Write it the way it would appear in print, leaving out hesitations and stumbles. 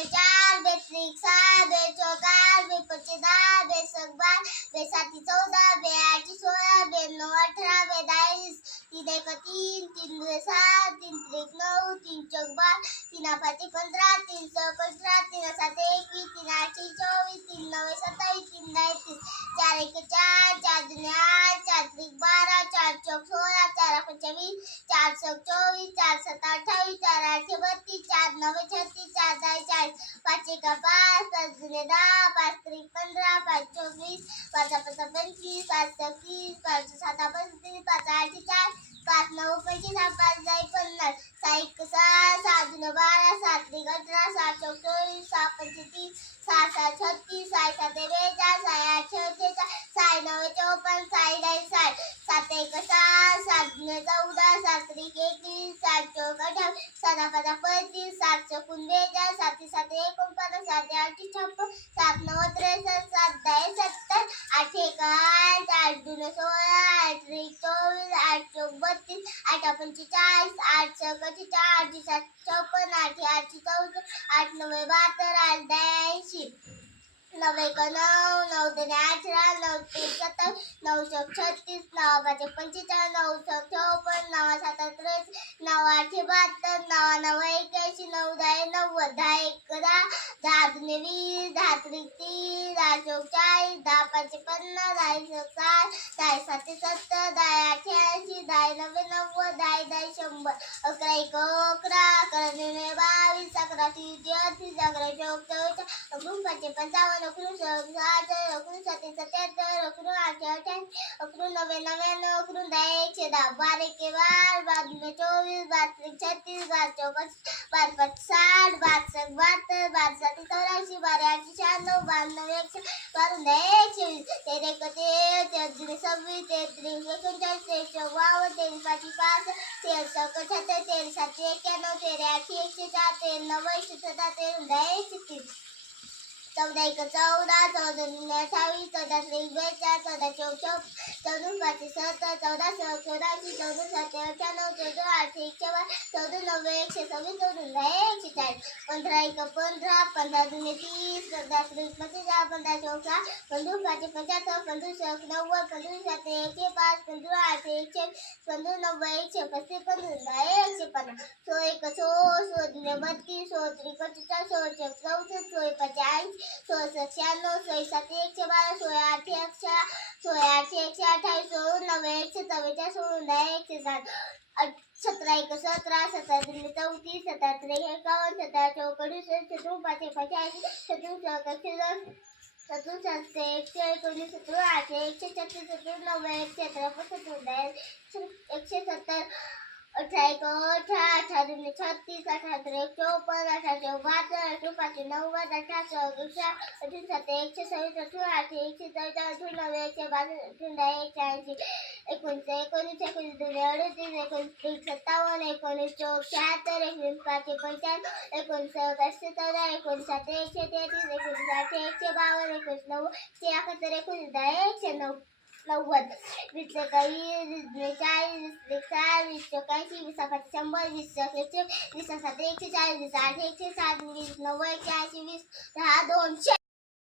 दुने चार, बेत्रिक सात, बेचौकार, बेपंचे दहा, बेसक बार, बेसाती 14, बेआठी 16, बेनऊ 18, बेदहा 20, तीन एक तीन, तीन दुने 7, तीन त्रिक 9, तीन चौक 12, तीन पाचे 15, तीन सक 18, तीन साते 21, तीन आठे 24, तीन नवे 27, तीन दहा 30, चार एक चार, चार दुने 8, चार त्रिक 12, चार चौक 16, चार पंचे 20, चार सक 24, चार सत 28, चार आठे 32, चार नवे 36, चार दहा 40, पाच एक 5, पाच दुने 10, पाच त्रिक 15, पाच चौक 20, पाच पाच 25, पाच सक 30, पाच सात 35, पाच आठे 40, पाच नऊ 25, पाच दहा 50, सहा एक 6, सहा दुने 12, सात त्रिक 18, सहा चौक 24, सहा पंचे 30, सहा सहा 36, सहा साते 42, सहा आठे 48, सहा नवे 54, सहा दहा 60, सात एक 6, सात दुने 14, सात त्रिक 21, सात चौक 28, सात पाच 35, सात चौकून 42, सात साते 49, सात आठे 56, सात नऊ 63, सात दहा 70, आठ एक 8, आठ दुने 16, आठ त्रिक 24, आठ चौक 32, आठ पंचे 40, आठ सक 48, आठ सात 54, आठ आठे 14, आठ नवे 72, आठ दहा 80, नऊ एक 9, नऊ दुने 18, नऊ त्रिक 27, नऊ चौक 36, नऊ पाचे 45, नऊ सक 54, नऊ सात 38, नऊ आठे 72, नऊ नवे 81, नऊ दहा 90, दहा एक 10, दहा दुने 20, दहा त्रिक 30, दहा चौक 40, दहा पाचे 50, दहा सक 60, दहा साते 70, दहा आठे 80, दहा नवे 90, दहा दहा 100, अकरा एक 11, अकरा दुने 22, अकरा त्रिक 38, अकरा चौक 44, अकरून पाचे 55, अकरून सक 60, अकरून साते 77, अकरून आठे 88, अकरून नवे 99, अकरून दहा 110, बारा एक 12, बारा दुने 24, बारा त्रिक 36, बारा चौक 12 पाच 60, बारा सक 72, बारा साते 84, बारा आठे 96, बारा नवे 100, बारा दहा 120, तेरा एक 13, तेरा दुने 26, तेरा त्रिक 39, तेरा चौक 52, तेरा पाचे 5, तेरा सक 78, तेरा साते 91, तेरा आठे 104, तेरा नवे 107, तेरा दहा 130, चौदा एक 14, चौदा दुने 28, चौदा त्रिक 42, चौदा चौक 54, चौदा पाचे 70, चौदा सक 84, चौदा साते 98, चौदा आठे 112, चौदा नवे 126, चौदा दहा 140, पंधरा एक 15, पंधरा दुने 30, पंधरा त्रिक 45, पंधरा चौक 60, पंधरा पाचे 75, पंधरा सक 90, पंधरा साते 105, पंधरा आठे 120, पंधरा नवे 135, पंधरा दहा 150, सोळा एक 16, सोळा दुने 32, सोळा त्रिक 45, सोळा चौक 64, सोळा पाचे 80, सोळा सक 96, सोळा साते 112, सोळा आठे 100, सोळा आठे 128, सोळा नवे 144, सोळा दहा 160, 17 एक 17, 17 दुने 34, 17 त्रिक 51, 17 चौक 68, 17 पाचे 85, 17 चौक 110, 17 साते 119, 17 आठे 136, 17 नवे 117, 17 170, 18 एक 18, 18 दुने 36, 18 त्रिक 54, 18 चौक 72, 18 पाचे 90, 18 चौक 100, 18 साते 126, 18 आठे 144, 18 नवे 152, 18 दहा 180, 19 19 दुने 38, 19 त्रिक 57, 19 चौक 76, 19 पाचे 55, 19 सक 78, 19 साते 133, 19 आठे 152, 19 नऊ 171, 19 दहा 190, 20 एक 20, 20 40, 20 60, 20 चौक 80, 20 पाचे 100, 20 सक 100, 20 साते 140, 20 आठे 160, 20 नवे 180, 20 दहा 200.